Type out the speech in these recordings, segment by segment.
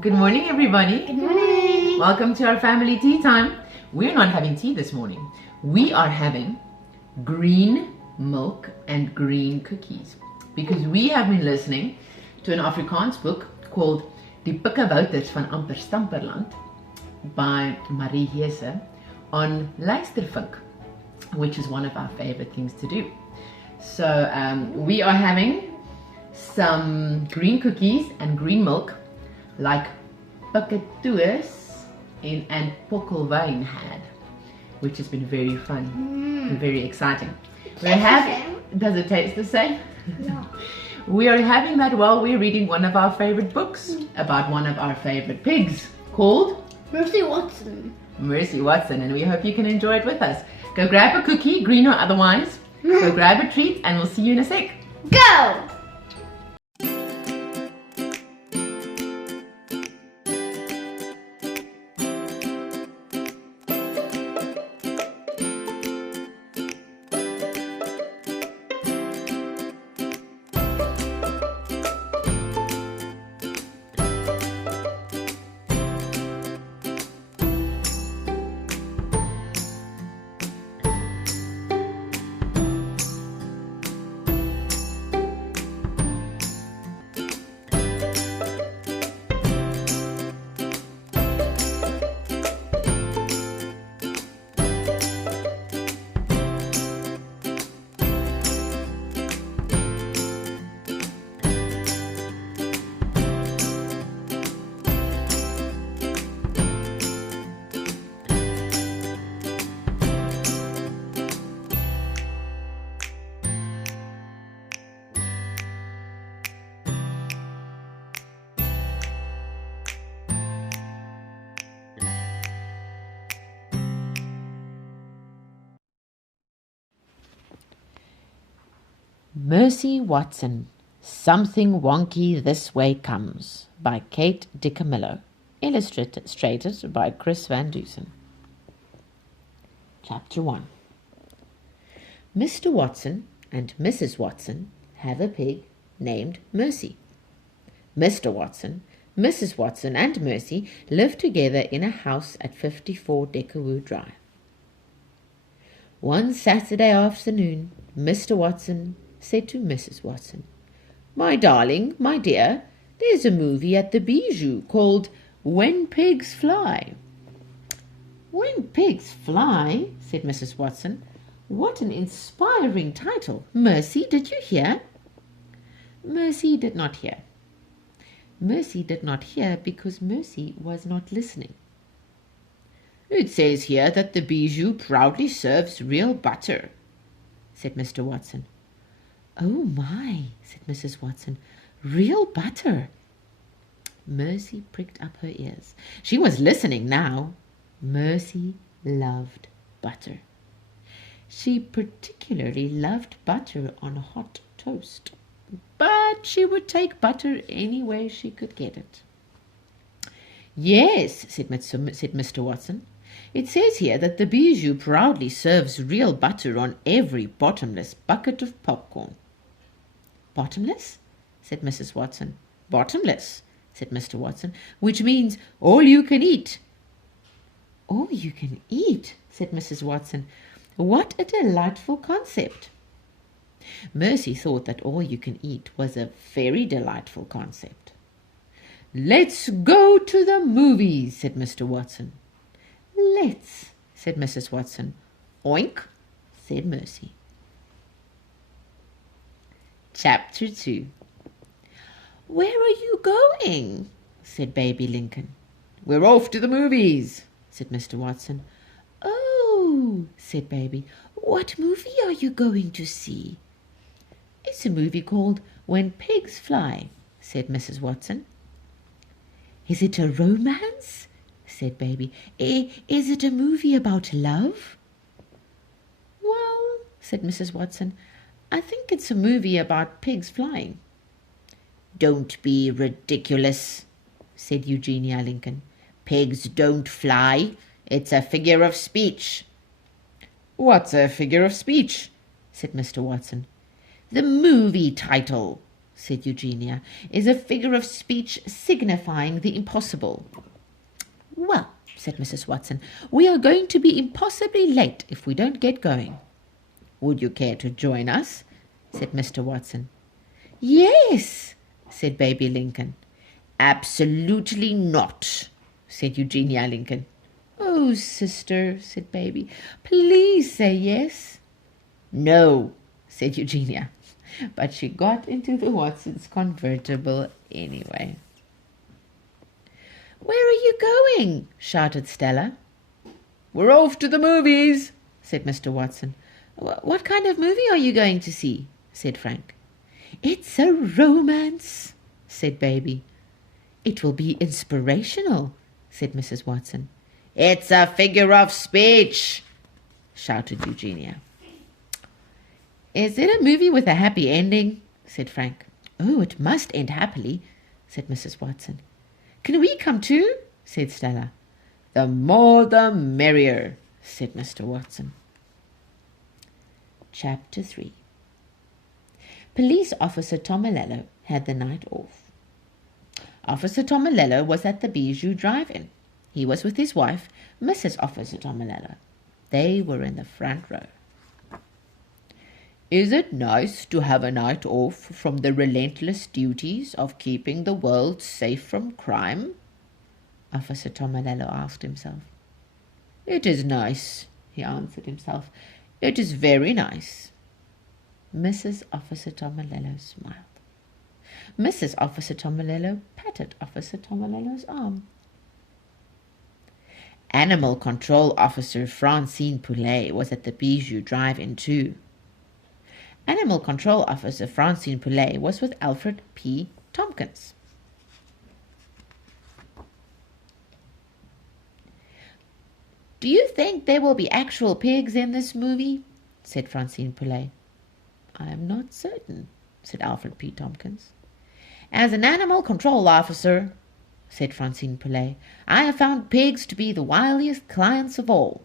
Good morning, everybody. Good morning. Welcome to our family tea time. We're not having tea this morning. We are having green milk and green cookies because we have been listening to an Afrikaans book called Die Piketberg van Amper Stamperland by Marie Heese on luistervink, which is one of our favorite things to do. So we are having some green cookies and green milk like Piketberg and Pokkelwyn had, which has been very fun and very exciting. Does it taste the same? No. We are having that while we're reading one of our favorite books about one of our favorite pigs called Mercy Watson. Mercy Watson, and we hope you can enjoy it with us. Go grab a cookie, green or otherwise. Go grab a treat, and we'll see you in a sec. Go! Mercy Watson, Something Wonky This Way Comes by Kate DiCamillo, illustrated by Chris Van Dusen. Chapter 1. Mr. Watson and Mrs. Watson have a pig named Mercy. Mr. Watson, Mrs. Watson and Mercy live together in a house at 54 Deckerwood Drive. One Saturday afternoon, Mr. Watson said to Mrs. Watson, "My darling, my dear, there's a movie at the Bijou called When Pigs Fly." "When Pigs Fly," said Mrs. Watson. "What an inspiring title. Mercy, did you hear?" Mercy did not hear. Mercy did not hear because Mercy was not listening. "It says here that the Bijou proudly serves real butter," said Mr. Watson. "Oh my," said Mrs. Watson, "real butter." Mercy pricked up her ears. She was listening now. Mercy loved butter. She particularly loved butter on hot toast, but she would take butter any way she could get it. "Yes," said Mr. Watson. "It says here that the Bijou proudly serves real butter on every bottomless bucket of popcorn." "Bottomless?" said Mrs. Watson. "Bottomless," said Mr. Watson, "which means all you can eat." "All you can eat," said Mrs. Watson. "What a delightful concept." Mercy thought that all you can eat was a very delightful concept. "Let's go to the movies," said Mr. Watson. "Let's," said Mrs. Watson. "Oink," said Mercy. Chapter 2. "Where are you going?" said Baby Lincoln. "We're off to the movies," said Mr. Watson. "Oh," said Baby, "what movie are you going to see?" "It's a movie called When Pigs Fly," said Mrs. Watson. "Is it a romance?" said Baby. "Is it a movie about love?" "Well," said Mrs. Watson, "I think it's a movie about pigs flying." "Don't be ridiculous," said Eugenia Lincoln. "Pigs don't fly. It's a figure of speech." "What's a figure of speech?" said Mr. Watson. "The movie title," said Eugenia, is a figure of speech signifying the impossible. Well, said Mrs. Watson, we are going to be impossibly late if we don't get going. Would you care to join us? Said Mr. Watson. Yes, said baby Lincoln. Absolutely not, said Eugenia Lincoln. Oh, sister, said baby, please say yes. No, said Eugenia, but she got into the Watsons' convertible anyway. Where are you going? Shouted Stella. We're off to the movies, said Mr. Watson. What kind of movie are you going to see? Said Frank. It's a romance, said baby. It will be inspirational, said Mrs. Watson. It's a figure of speech, shouted Eugenia. Is it a movie with a happy ending? Said Frank. Oh, it must end happily, said Mrs. Watson. Can we come too? Said Stella. The more the merrier, said Mr. Watson. Chapter 3. Police Officer Tomalello had the night off. Officer Tomalello was at the Bijou Drive-In. He was with his wife, Mrs. Officer Tomalello. They were in the front row. Is it nice to have a night off from the relentless duties of keeping the world safe from crime? Officer Tomalello asked himself. It is nice, he answered himself. It is very nice. Mrs. Officer Tomalello smiled. Mrs. Officer Tomalello patted Officer Tomalello's arm. Animal Control Officer Francine Poulet was at the Bijou Drive-In too. Animal Control Officer Francine Poulet was with Alfred P. Tompkins. Do you think there will be actual pigs in this movie? Said Francine Poulet. I am not certain, said Alfred P. Tompkins. As an animal control officer, said Francine Poulet, I have found pigs to be the wiliest clients of all.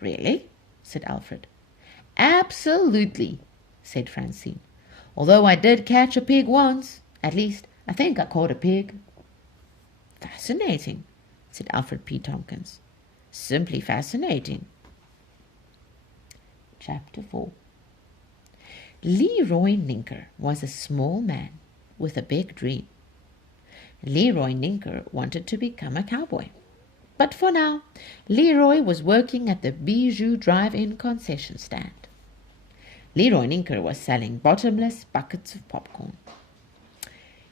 Really? Said Alfred. Absolutely, said Francine. Although I did catch a pig once. At least, I think I caught a pig. Fascinating, said Alfred P. Tompkins. Simply fascinating. Chapter 4. Leroy Ninker was a small man with a big dream. Leroy Ninker wanted to become a cowboy. But for now, Leroy was working at the Bijou Drive-In concession stand. Leroy Ninker was selling bottomless buckets of popcorn.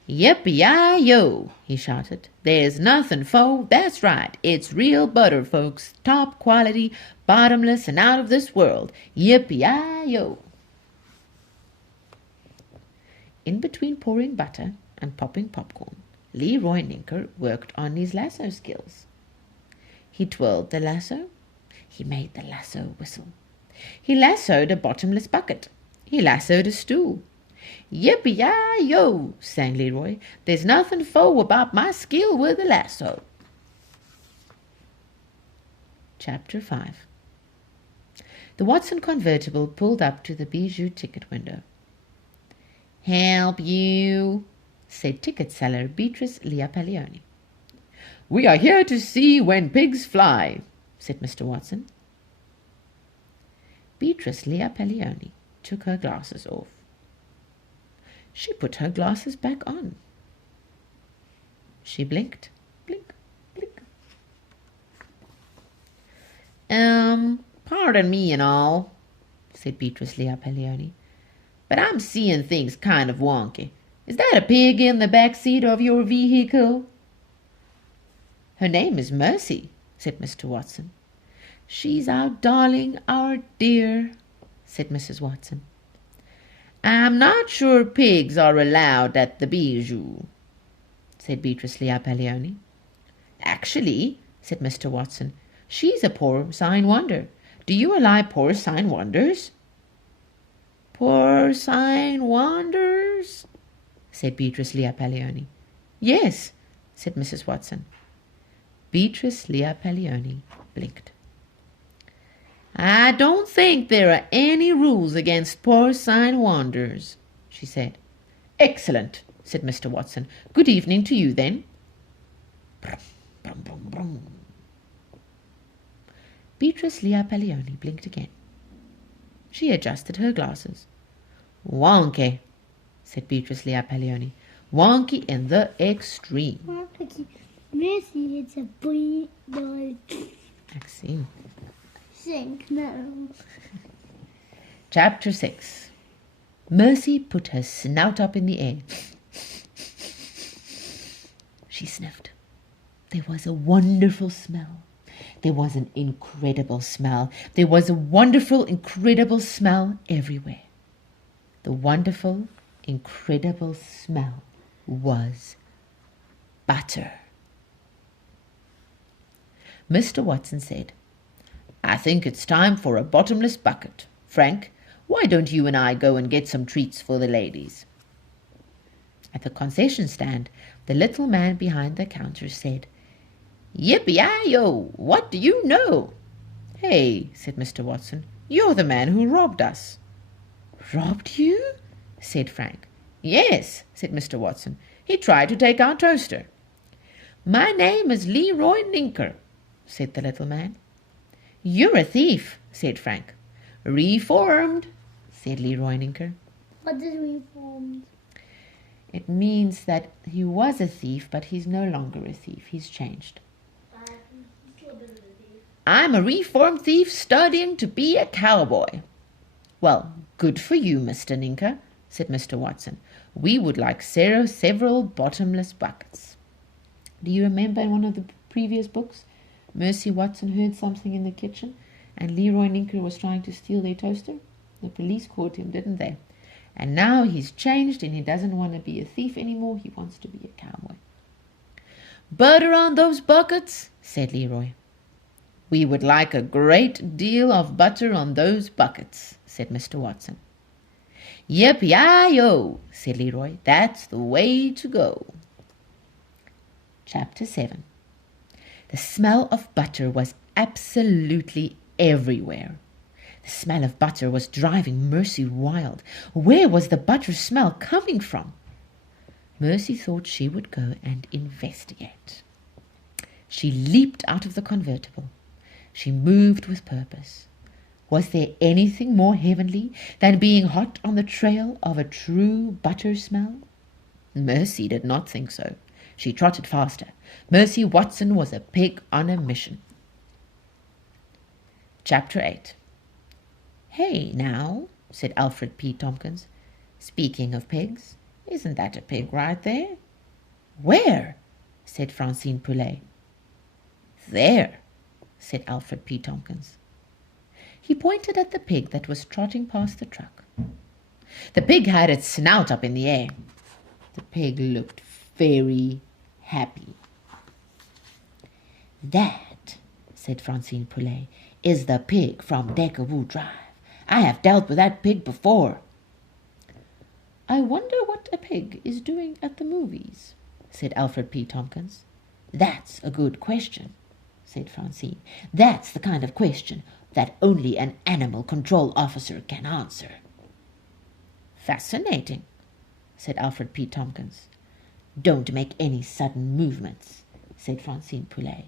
Yippee-yi-yo, he shouted. There's nothing for, that's right, it's real butter, folks, top quality, bottomless and out of this world. Yippee-yi-yo. In between pouring butter and popping popcorn, Leroy Ninker worked on his lasso skills. He twirled the lasso. He made the lasso whistle. He lassoed a bottomless bucket. He lassoed a stool. Yippee-yi-yo, sang Leroy. There's nothing faux about my skill with the lasso. Chapter 5. The Watson convertible pulled up to the Bijou ticket window. Help you, said ticket seller Beatrice Leapalioni. We are here to see When Pigs Fly, said Mr. Watson. Beatrice Leapalioni took her glasses off. She put her glasses back on. She blinked, blink, blink. Pardon me and all, said Beatrice Leapalioni, but I'm seeing things kind of wonky. Is that a pig in the back seat of your vehicle? Her name is Mercy, said Mr. Watson. She's our darling, our dear, said Mrs. Watson. I'm not sure pigs are allowed at the Bijou, said Beatrice Leapalioni. Actually, said Mr. Watson, she's a porcine wonder. Do you allow porcine wonders? Porcine wonders? Said Beatrice Leapalioni. Yes, said Mrs. Watson. Beatrice Leapalioni blinked. I don't think there are any rules against porcine wonders, she said. Excellent, said Mr. Watson. Good evening to you, then. Brum, brum, brum, brum. Beatrice Leapalleoni blinked again. She adjusted her glasses. Wonky, said Beatrice Leapalleoni. Wonky in the extreme. Mercy, it's a boy. Maxine. Sink, no. Chapter 6. Mercy put her snout up in the air. She sniffed. There was a wonderful smell. There was an incredible smell. There was a wonderful, incredible smell everywhere. The wonderful, incredible smell was butter. Mr. Watson said, I think it's time for a bottomless bucket. Frank, why don't you and I go and get some treats for the ladies? At the concession stand, the little man behind the counter said, Yippee-yi-yo, what do you know? Hey, said Mr. Watson, you're the man who robbed us. Robbed you? Said Frank. Yes, said Mr. Watson. He tried to take our toaster. My name is Leroy Ninker, said the little man. You're a thief, said Frank. Reformed, said Leroy Ninker. What is reformed? It means that he was a thief, but he's no longer a thief. He's changed. I'm a reformed thief studying to be a cowboy. Well, good for you, Mr. Ninker, said Mr. Watson. We would like several bottomless buckets. Do you remember in one of the previous books, Mercy Watson heard something in the kitchen and Leroy Ninker was trying to steal their toaster? The police caught him, didn't they? And now he's changed and he doesn't want to be a thief anymore. He wants to be a cowboy. Butter on those buckets, said Leroy. We would like a great deal of butter on those buckets, said Mr. Watson. Yippee-yi-yo, said Leroy. That's the way to go. Chapter 7. The smell of butter was absolutely everywhere. The smell of butter was driving Mercy wild. Where was the butter smell coming from? Mercy thought she would go and investigate. She leaped out of the convertible. She moved with purpose. Was there anything more heavenly than being hot on the trail of a true butter smell? Mercy did not think so. She trotted faster. Mercy Watson was a pig on a mission. Chapter 8. Hey, now, said Alfred P. Tompkins. Speaking of pigs, isn't that a pig right there? Where? Said Francine Poulet. There, said Alfred P. Tompkins. He pointed at the pig that was trotting past the truck. The pig had its snout up in the air. The pig looked very happy. That, said Francine Poulet, is the pig from Dekkerwood Drive. I have dealt with that pig before. I wonder what a pig is doing at the movies, said Alfred P. Tompkins. That's a good question, said Francine. That's the kind of question that only an animal control officer can answer. Fascinating, said Alfred P. Tompkins. Don't make any sudden movements, said Francine Poulet.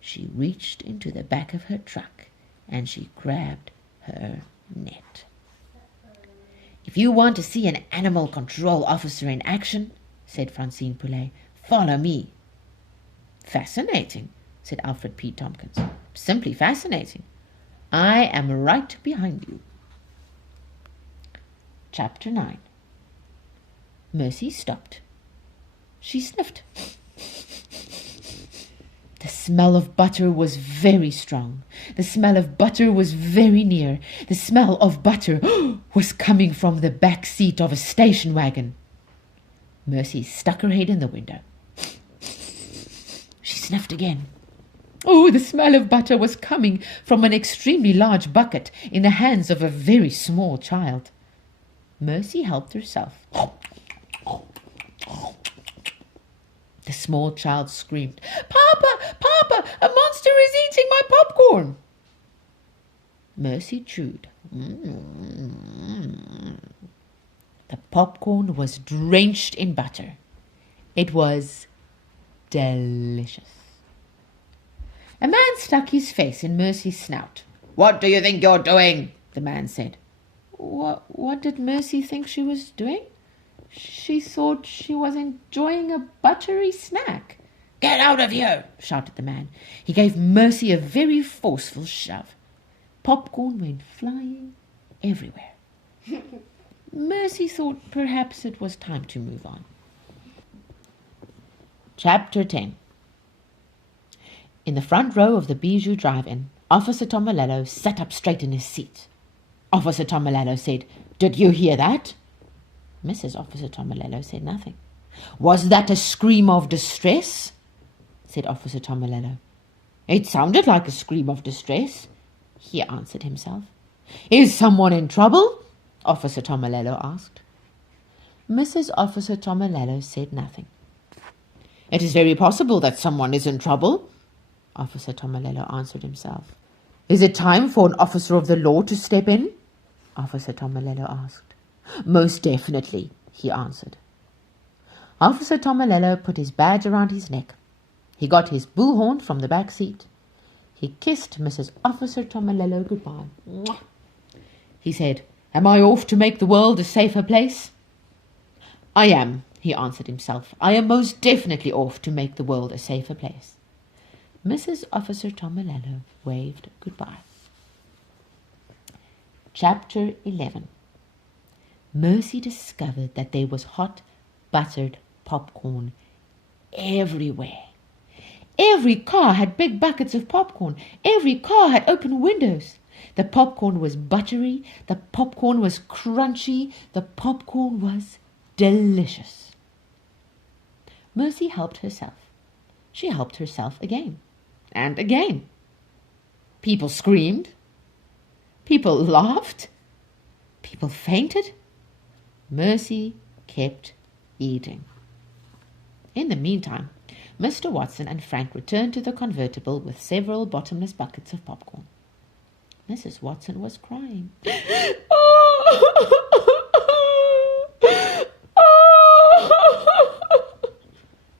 She reached into the back of her truck and she grabbed her net. If you want to see an animal control officer in action, said Francine Poulet, follow me. Fascinating, said Alfred P. Tompkins. Simply fascinating. I am right behind you. Chapter 9. Mercy stopped. She sniffed. The smell of butter was very strong. The smell of butter was very near. The smell of butter was coming from the back seat of a station wagon. Mercy stuck her head in the window. She sniffed again. Oh, the smell of butter was coming from an extremely large bucket in the hands of a very small child. Mercy helped herself. The small child screamed, Papa, Papa, a monster is eating my popcorn. Mercy chewed. The The popcorn was drenched in butter. It was delicious. A man stuck his face in Mercy's snout. "What do you think you're doing?" the man said. What did Mercy think she was doing? She thought she was enjoying a buttery snack. "Get out of here!" shouted the man. He gave Mercy a very forceful shove. Popcorn went flying everywhere. Mercy thought perhaps it was time to move on. Chapter 10. In the front row of the Bijou drive-in, Officer Tomalello sat up straight in his seat. Officer Tomalello said, "Did you hear that?" Mrs. Officer Tomalello said nothing. "Was that a scream of distress?" said Officer Tomalello. "It sounded like a scream of distress," he answered himself. "Is someone in trouble?" Officer Tomalello asked. Mrs. Officer Tomalello said nothing. "It is very possible that someone is in trouble," Officer Tomalello answered himself. "Is it time for an officer of the law to step in?" Officer Tomalello asked. "Most definitely," he answered. Officer Tomalello put his badge around his neck. He got his bullhorn from the back seat. He kissed Mrs. Officer Tomalello goodbye. Mwah! He said, "Am I off to make the world a safer place?" "I am," he answered himself. "I am most definitely off to make the world a safer place." Mrs. Officer Tomalello waved goodbye. Chapter 11. Mercy discovered that there was hot, buttered popcorn everywhere. Every car had big buckets of popcorn. Every car had open windows. The popcorn was buttery. The popcorn was crunchy. The popcorn was delicious. Mercy helped herself. She helped herself again and again. People screamed. People laughed. People fainted. Mercy kept eating. In the meantime, Mr. Watson and Frank returned to the convertible with several bottomless buckets of popcorn. Mrs. Watson was crying.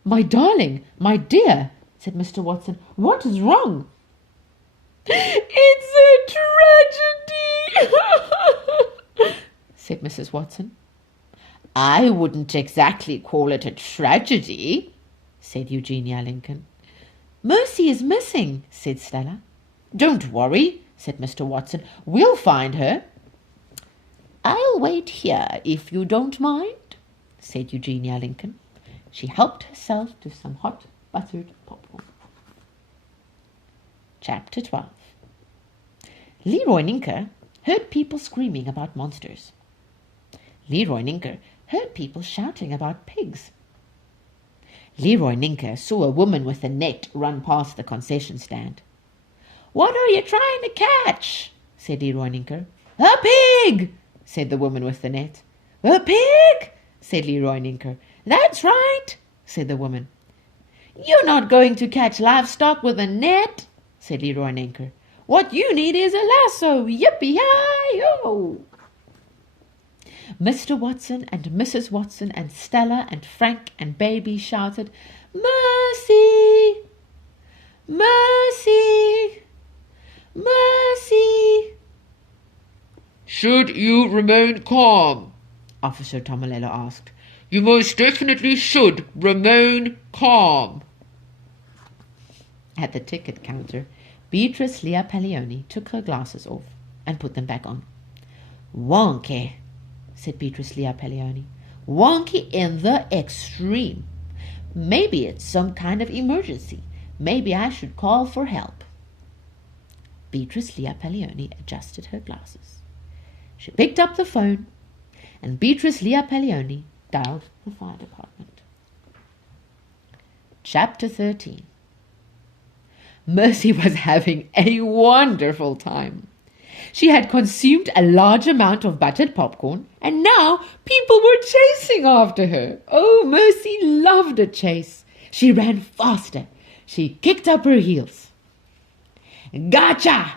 "My darling, my dear," said Mr. Watson, "what is wrong?" "It's a tragedy," said Mrs. Watson. "I wouldn't exactly call it a tragedy," said Eugenia Lincoln. "Mercy is missing," said Stella. "Don't worry," said Mr. Watson. "We'll find her." "I'll wait here, if you don't mind," said Eugenia Lincoln. She helped herself to some hot, buttered popcorn. Chapter 12. Leroy Ninker heard people screaming about monsters. Leroy Ninker heard people shouting about pigs. Leroy Ninker saw a woman with a net run past the concession stand. "What are you trying to catch?" said Leroy Ninker. "A pig," said the woman with the net. "A pig," said Leroy Ninker. "That's right," said the woman. "You're not going to catch livestock with a net," said Leroy Ninker. "What you need is a lasso. Yippee-hi-yo!" Mr. Watson and Mrs. Watson and Stella and Frank and Baby shouted, "Mercy! Mercy! Mercy!" "Should you remain calm?" Officer Tomalello asked. "You most definitely should remain calm." At the ticket counter, Beatrice Leah Paglioni took her glasses off and put them back on. "Wonky," said Beatrice Leah Paglioni. "Wonky in the extreme. Maybe it's some kind of emergency. Maybe I should call for help." Beatrice Leah Paglioni adjusted her glasses. She picked up the phone, and Beatrice Leah Paglioni dialed the fire department. Chapter 13. Mercy was having a wonderful time. She had consumed a large amount of buttered popcorn, and now people were chasing after her. Oh, Mercy loved a chase. She ran faster. She kicked up her heels. "Gotcha!"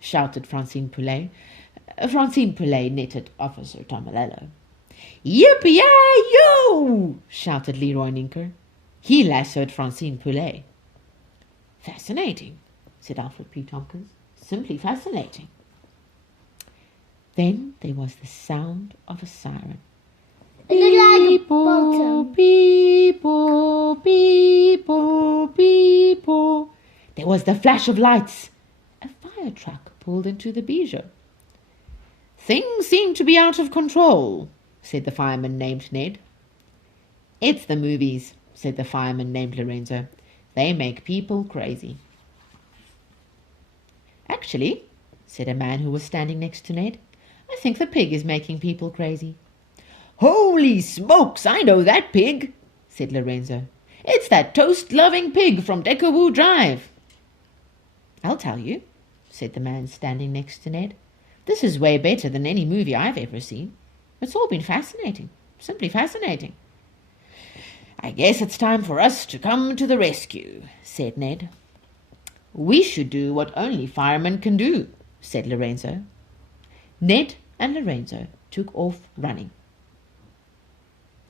shouted Francine Poulet. Francine Poulet knitted Officer Tomalello. Yippee-yi-yo! Shouted Leroy Ninker. He lassoed Francine Poulet. Fascinating, said Alfred P. Tompkins. Simply fascinating. Then there was the sound of a siren. It looked like a Beep-o, bottom. beep-o, beep-o, beep-o. There was the flash of lights. A fire truck pulled into the bijou. Things seem to be out of control, said the fireman named Ned. It's the movies, said the fireman named Lorenzo. They make people crazy. Actually, said a man who was standing next to Ned, I think the pig is making people crazy. Holy smokes, I know that pig, said Lorenzo. It's that toast-loving pig from Deckerwoo Drive. I'll tell you, said the man standing next to Ned. This is way better than any movie I've ever seen. It's all been fascinating, simply fascinating. I guess it's time for us to come to the rescue, said Ned. We should do what only firemen can do, said Lorenzo. Ned and Lorenzo took off running.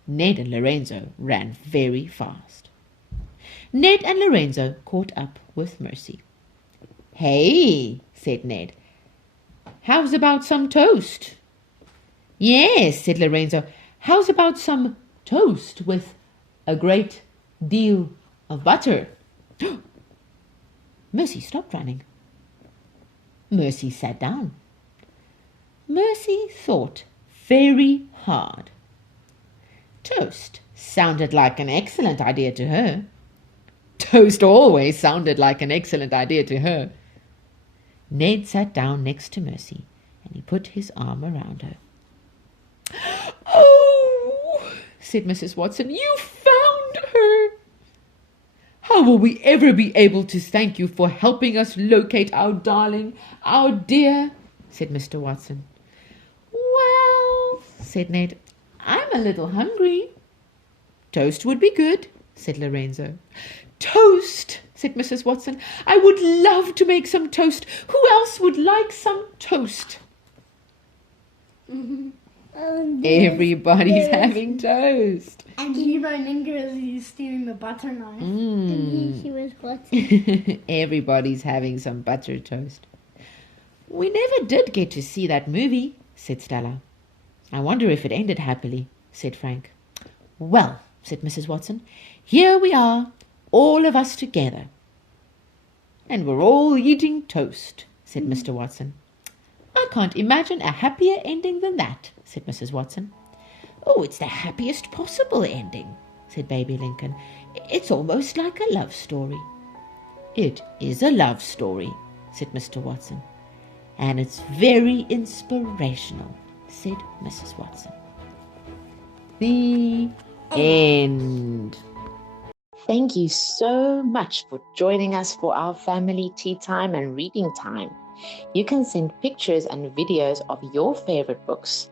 Ned and Lorenzo ran very fast. Ned and Lorenzo caught up with Mercy. Hey, said Ned. How's about some toast? Yes, said Lorenzo. How's about some toast with a great deal of butter? Mercy stopped running. Mercy sat down. Mercy thought very hard. Toast sounded like an excellent idea to her. Toast always sounded like an excellent idea to her. Ned sat down next to Mercy, and he put his arm around her. Oh, said Mrs. Watson, you found her. How will we ever be able to thank you for helping us locate our darling, our dear, said Mr. Watson. Well, said Ned, I'm a little hungry. Toast would be good, said Lorenzo. Toast, said Mrs. Watson. I would love to make some toast. Who else would like some toast? Everybody's having toast. And Leroy Ninker is stealing the butter knife. And he was watching. Everybody's having some butter toast. We never did get to see that movie, said Stella. I wonder if it ended happily, said Frank. Well, said Mrs. Watson, here we are, all of us together. And we're all eating toast, said Mr. Watson. I can't imagine a happier ending than that, said Mrs. Watson. Oh, it's the happiest possible ending, said Baby Lincoln. It's almost like a love story. It is a love story, said Mr. Watson. And it's very inspirational, said Mrs. Watson. The end. Thank you so much for joining us for our family tea time and reading time. You can send pictures and videos of your favorite books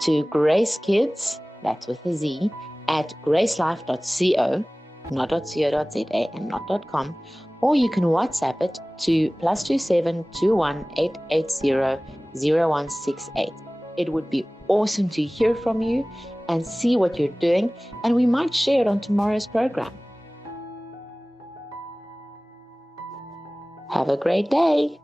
to GraceKidz, that's with a Z, at gracelife.co, not .co.za and not .com, or you can WhatsApp it to +27 21 880 0168. It would be awesome to hear from you and see what you're doing, and we might share it on tomorrow's program. Have a great day.